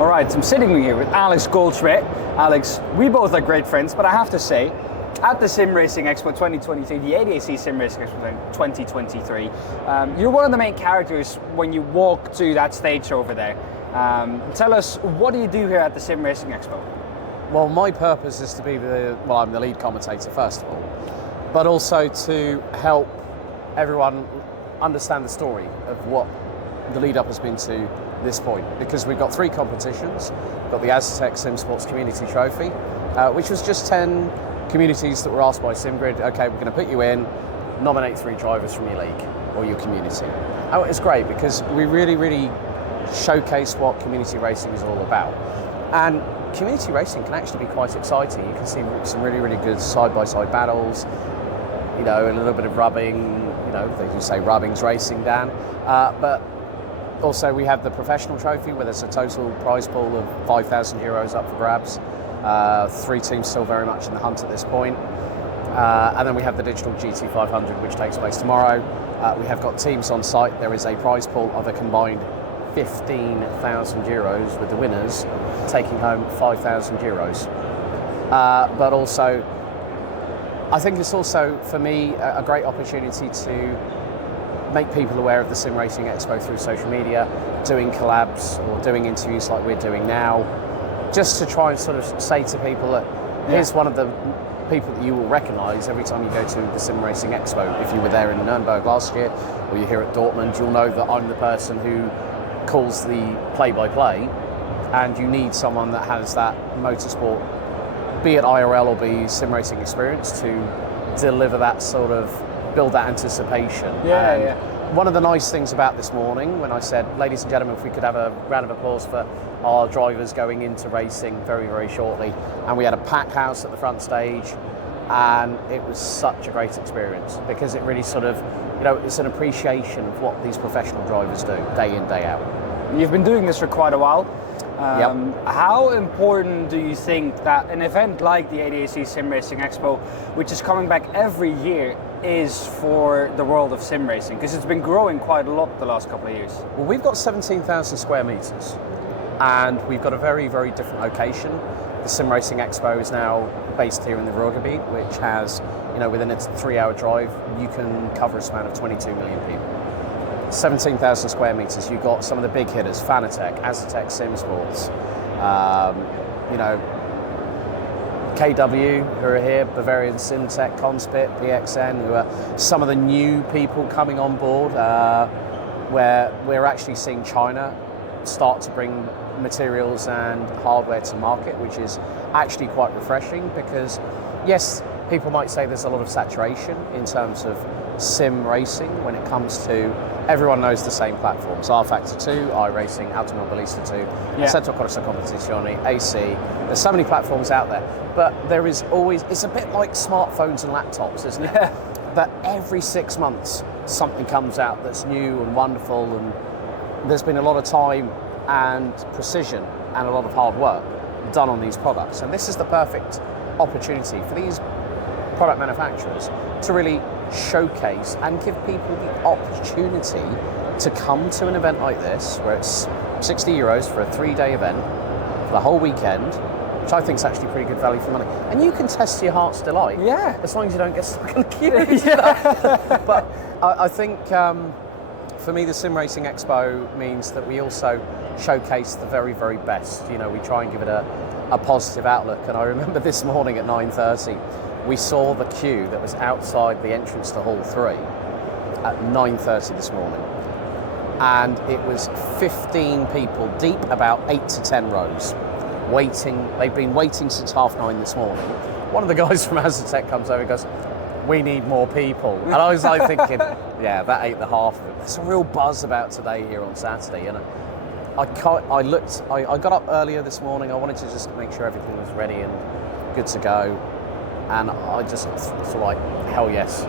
All right, I'm sitting here with ALEX GOLDSCHMIDT. Alex, we both are great friends, but I have to say, at the Sim Racing Expo 2023, the ADAC Sim Racing Expo 2023, you're one of the main characters when you walk to that stage over there. Tell us, what do you do here at the Sim Racing Expo? Well, my purpose is to be I'm the lead commentator first of all, but also to help everyone understand the story of what the lead up has been to this point, because we've got 3 competitions. We've got the ADAC Sim Sports Community Trophy, which was just 10 communities that were asked by SimGrid, okay, we're going to put you in, nominate 3 drivers from your league or your community. Oh, it's great because we really showcase what community racing is all about. And community racing can actually be quite exciting. You can see some really good side-by-side battles, you know, a little bit of rubbing, you know, they do say rubbing's racing, Dan. But also we have the professional trophy where there's a total prize pool of €5,000 up for grabs. 3 teams still very much in the hunt at this point. And then we have the digital GT500, which takes place tomorrow. We have got teams on site. There is a prize pool of a combined €15,000 with the winners taking home €5,000. But also, I think it's also, for me, a great opportunity to make people aware of the Sim Racing Expo through social media, doing collabs or doing interviews like we're doing now, just to try and sort of say to people that here's one of the people that you will recognise every time you go to the Sim Racing Expo. If you were there in Nuremberg last year, or you're here at Dortmund, you'll know that I'm the person who calls the play-by-play, and you need someone that has that motorsport, be it IRL or be sim racing experience, to deliver that sort of, build that anticipation. One of the nice things about this morning, when I said, ladies and gentlemen, if we could have a round of applause for our drivers going into racing very shortly, and we had a packed house at the front stage, and it was such a great experience because it really sort of, you know, it's an appreciation of what these professional drivers do day in, day out. You've been doing this for quite a while. Yep. How important do you think that an event like the ADAC Sim Racing Expo, which is coming back every year, is for the world of sim racing? Because it's been growing quite a lot the last couple of years. Well, we've got 17,000 square meters, and we've got a very different location. The Sim Racing Expo is now based here in the Ruhrgebiet, which has, you know, within a 3-hour drive, you can cover a span of 22 million people. 17,000 square meters, you've got some of the big hitters, Fanatec, ADAC Sim Sports, you know, KW, who are here, Bavarian SimTech, Conspit, PXN, who are some of the new people coming on board, where we're actually seeing China start to bring materials and hardware to market, which is actually quite refreshing because, yes, people might say there's a lot of saturation in terms of sim racing when it comes to, everyone knows the same platforms, R-Factor 2, iRacing, Automobilista 2, Assetto Corsa Competizione, AC, there's so many platforms out there, but there is always, it's a bit like smartphones and laptops, isn't it? That every 6 months something comes out that's new and wonderful, and there's been a lot of time and precision and a lot of hard work done on these products, and this is the perfect opportunity for these product manufacturers to really showcase and give people the opportunity to come to an event like this, where it's €60 for a 3-day event for the whole weekend, which I think is actually pretty good value for money, and you can test your heart's delight, as long as you don't get stuck in the queue. But I think for me, the Sim Racing Expo means that we also showcase the very best. You know, we try and give it a positive outlook, and I remember this morning at 9:30 we saw the queue that was outside the entrance to Hall 3 at 9:30 this morning, and it was 15 people deep, about 8 to 10 rows, waiting. They've been waiting since 9:30 this morning. One of the guys from ADAC comes over and goes, "We need more people," and I was like thinking, yeah, that ain't the half of it. There's a real buzz about today here on Saturday, and I got up earlier this morning. I wanted to just make sure everything was ready and good to go. And I just thought, like, hell yes.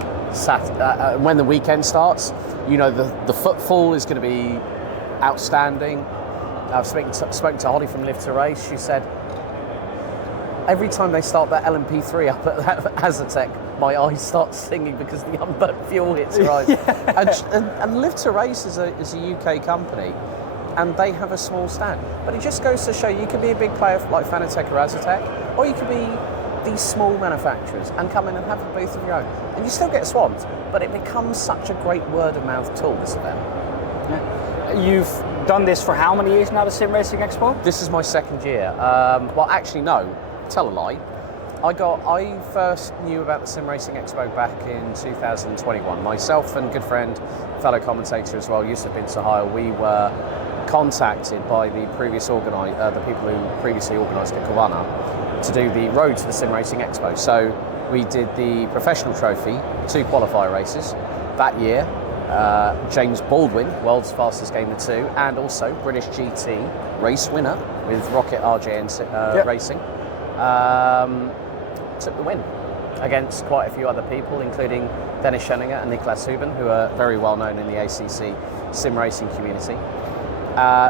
When the weekend starts, you know, the footfall is going to be outstanding. I've spoken to Holly from Live to Race. She said, every time they start that LMP3 up at ADAC, my eyes start singing because the unburnt fuel hits your eyes. And Live to Race is a UK company and they have a small stand. But it just goes to show you can be a big player like Fanatec or Azatec, or you could be these small manufacturers and come in and have a booth of your own. And you still get swamped, but it becomes such a great word of mouth tool, this event. You've done this for how many years now, the Sim Racing Expo? This is my second year. Well, actually, no, tell a lie. I first knew about the Sim Racing Expo back in 2021. Myself and good friend, fellow commentator as well, Yusuf bin Sahaya, we were contacted by the people who previously organised at Kawana to do the road to the Sim Racing Expo. So we did the professional trophy, 2 qualifier races that year. James Baldwin, world's fastest game of 2, and also British GT race winner with Rocket RJN Racing. Took the win against quite a few other people, including Dennis Scheninger and Niklas Huben, who are very well known in the ACC sim racing community.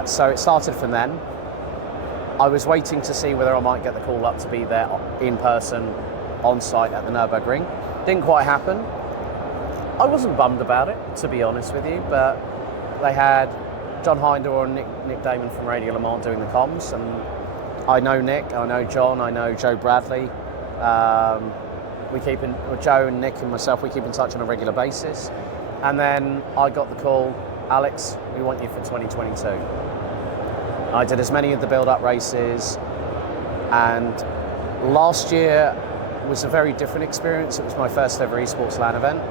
So it started from then. I was waiting to see whether I might get the call up to be there in person, on site at the Nürburgring. Didn't quite happen. I wasn't bummed about it, to be honest with you, but they had John Hindor and Nick Damon from Radio Le Mans doing the comms, and I know Nick, I know John, I know Joe Bradley. Joe and Nick and myself, we keep in touch on a regular basis. And then I got the call, Alex, we want you for 2022. I did as many of the build-up races, and last year was a very different experience. It was my first ever esports LAN event.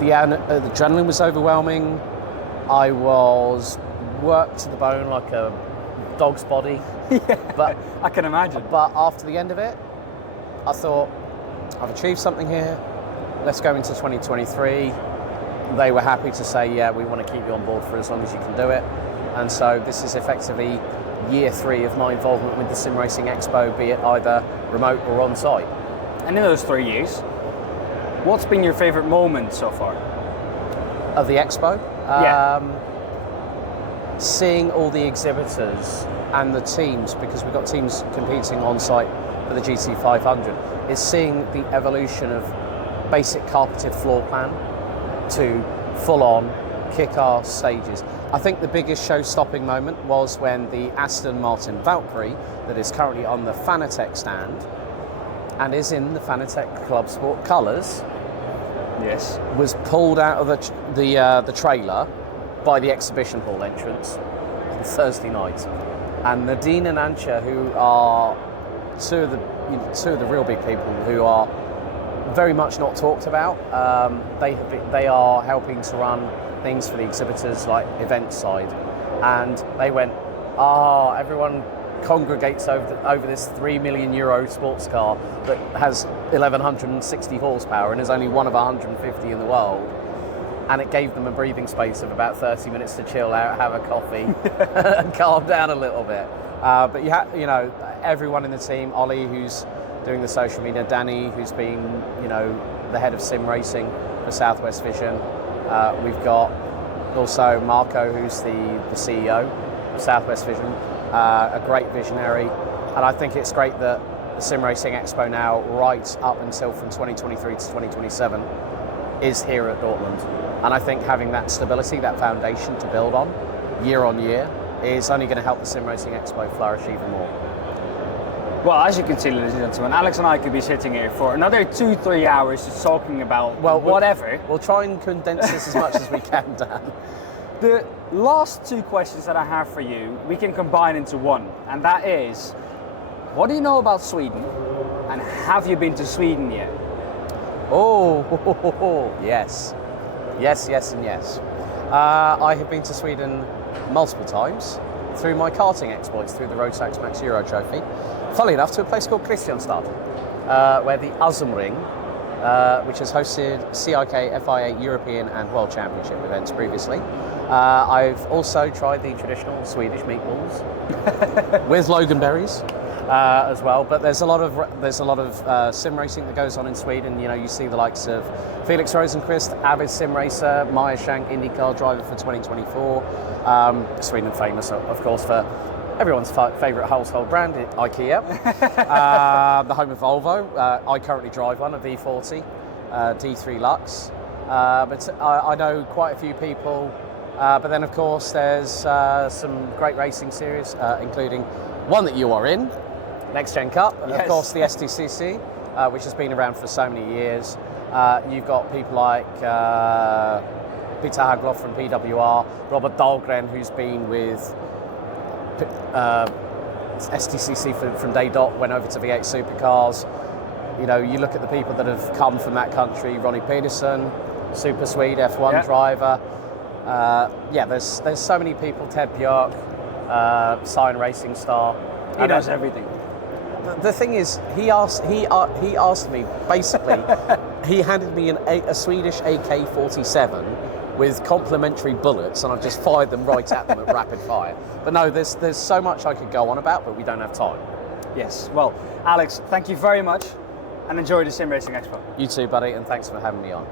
The adrenaline was overwhelming. I was worked to the bone like a dog's body. Yeah, but I can imagine. But after the end of it, I thought, I've achieved something here. Let's go into 2023. They were happy to say, yeah, we want to keep you on board for as long as you can do it. And so this is effectively year 3 of my involvement with the Sim Racing Expo, be it either remote or on site. And in those 3 years, what's been your favourite moment so far? Of the Expo? Yeah. Seeing all the exhibitors and the teams, because we've got teams competing on site for the GT500, is seeing the evolution of basic carpeted floor plan to full-on kick-ass stages. I think the biggest show-stopping moment was when the Aston Martin Valkyrie, that is currently on the Fanatec stand and is in the Fanatec Club Sport colours, yes, was pulled out of the trailer by the exhibition hall entrance on Thursday night. And Nadine and Ancha, who are two of the real big people who are very much not talked about, they are helping to run things for the exhibitors like event side, and they went, everyone congregates over this €3 million sports car that has 1160 horsepower and is only one of 150 in the world. And it gave them a breathing space of about 30 minutes to chill out, have a coffee, and calm down a little bit. But everyone in the team, Ollie, who's doing the social media, Danny, who's been, the head of sim racing for Southwest Vision. We've got also Marco, who's the CEO of Southwest Vision, a great visionary. And I think it's great that the Sim Racing Expo now, right up until from 2023 to 2027, is here at Dortmund. And I think having that stability, that foundation to build on year, is only going to help the Sim Racing Expo flourish even more. Well, as you can see, ladies and gentlemen, Alex and I could be sitting here for another 2-3 hours just talking about whatever. We'll try and condense this as much as we can, Dan. The last 2 questions that I have for you, we can combine into one, and that is, what do you know about Sweden, and have you been to Sweden yet? Yes. Yes, and yes. I have been to Sweden multiple times through my karting exploits, through the Road Sax Max Euro Trophy. Funnily enough, to a place called Kristianstad, where the Ring, which has hosted CIK, FIA, European and World Championship events previously. I've also tried the traditional Swedish meatballs with loganberries as well. But there's a lot of sim racing that goes on in Sweden. You see the likes of Felix Rosenqvist, avid sim racer, Maya Shank, IndyCar driver for 2024. Sweden famous, of course, for everyone's favourite household brand, IKEA. The home of Volvo. I currently drive one, a V40 D3 Lux. But I know quite a few people But then, of course, there's some great racing series, including one that you are in, Next Gen Cup, and of course the STCC, which has been around for so many years. You've got people like Peter Hagloff from PWR, Robert Dahlgren, who's been with STCC from day dot, went over to V8 Supercars. You know, you look at the people that have come from that country, Ronnie Peterson, Super Swede F1 driver. Yeah, there's so many people. Ted Björk, Sign Racing Star. He knows everything. The thing is, he asked me, basically, he handed me a Swedish AK-47 with complimentary bullets, and I just fired them right at them at rapid fire. But no, there's so much I could go on about, but we don't have time. Yes, well, Alex, thank you very much, and enjoy the Sim Racing Expo. You too, buddy, and thanks for having me on.